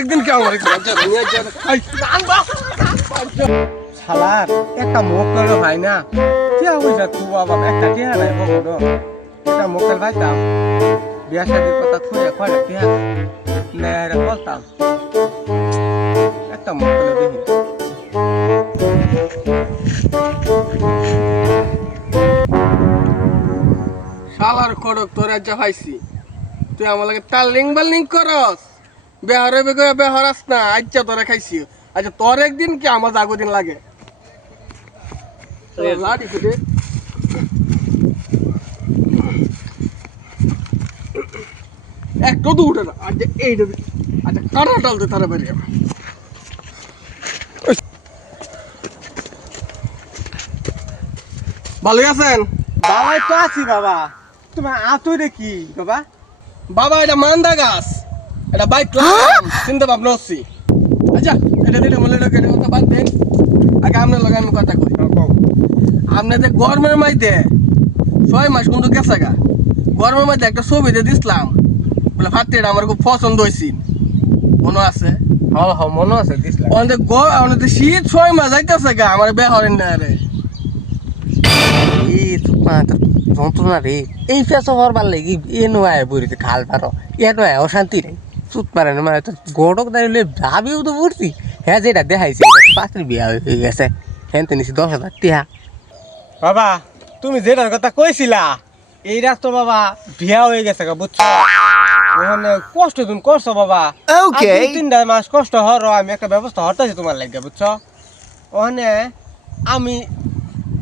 একদিন কে আমার শালার একটা মুখ করলো ভাই না টিয়া পয়সা তু বাবা একটা টিয়া নাই বলো এটা মুখের ভাইতাম বিয়া শাদির কথা খুঁজে খয়টা টিয়া নেড়ে বলতাম একটা মুখ করে দেখি শালার খড়ক তোর যা পাইছি তুই আমার লাগে তালিং বালিং করস বেহারে বেগে বেহরাস না আচ্ছা তোরা খাইছি আচ্ছা তোর একদিন কি আমার আগো দিন লাগে লাড়ি দে একটু তো উঠে না আচ্ছা এইটা আচ্ছা কাটা টালতে তারা বেরিয়ে ভালোই আছেন বাবাই তো আছি বাবা তোমার আতুরে কি বাবা বাবা এটা মান্দা গাছ এটা বাইক চিন্তা ভাবনা হচ্ছি আচ্ছা এটা দিলে মনে লোক এটা কথা বাদ দেন আগে আপনার লগে আমি কথা কই আপনাদের গরমের মাইতে 6 মাস কিন্তু গেছে গা গরমের মাইতে একটা ছবি দিয়ে দিছিলাম বলে ভাতেটা আমার খুব পছন্দ হয়েছে মনে আছে হ্যাঁ হ্যাঁ মনে আছে দিসলা আমাদের শীত 6 মাস যাইতেছে গা আমার বে হরেন না রে এই যন্ত্রণা রে এই পেঁচা হরবার লাগি এ নয় বইতে খাল পারো এ নয় অশান্তি নেই চুত পারে না মানে তো গড়ক দাঁড়িয়ে ভাবিও তো পড়ছি হ্যাঁ যেটা দেখাইছে পাত্রী বিয়া হয়ে গেছে হ্যাঁ তো নিছি 10,000 টিহা বাবা তুমি যেটার কথা কইছিলা এই রাস্তা বাবা বিয়া হয়ে গেছে গা বুঝছো ওখানে কষ্ট তুমি করছো বাবা ওকে 3 মাস কষ্ট হর আমি একটা ব্যবস্থা হরতেছি তোমার লাগে বুঝছো ওখানে আমি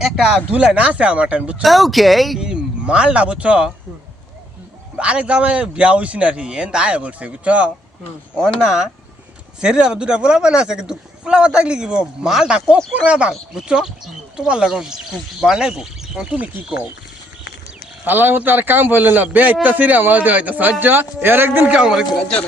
একটা ধুলাই না আছে আমার টাইম বুঝছো ওকে এই মালটা বুঝছো আরেক জামাই বিয়া হইছি না রে এন আয় বলছে বুঝছো ও না শরীরে আবার দুটা পোলাপা না আছে কিন্তু পোলাপা থাকলে কি মালটা কক করে আবার বুঝছো তোমার লাগে খুব বানাইবো তুমি কি কও আল্লাহ মতো আর কাম বললো না বে ইত্তা সিরে আমার দেওয়া হইতেছে আচ্ছা এর একদিন কে আমার আচ্ছা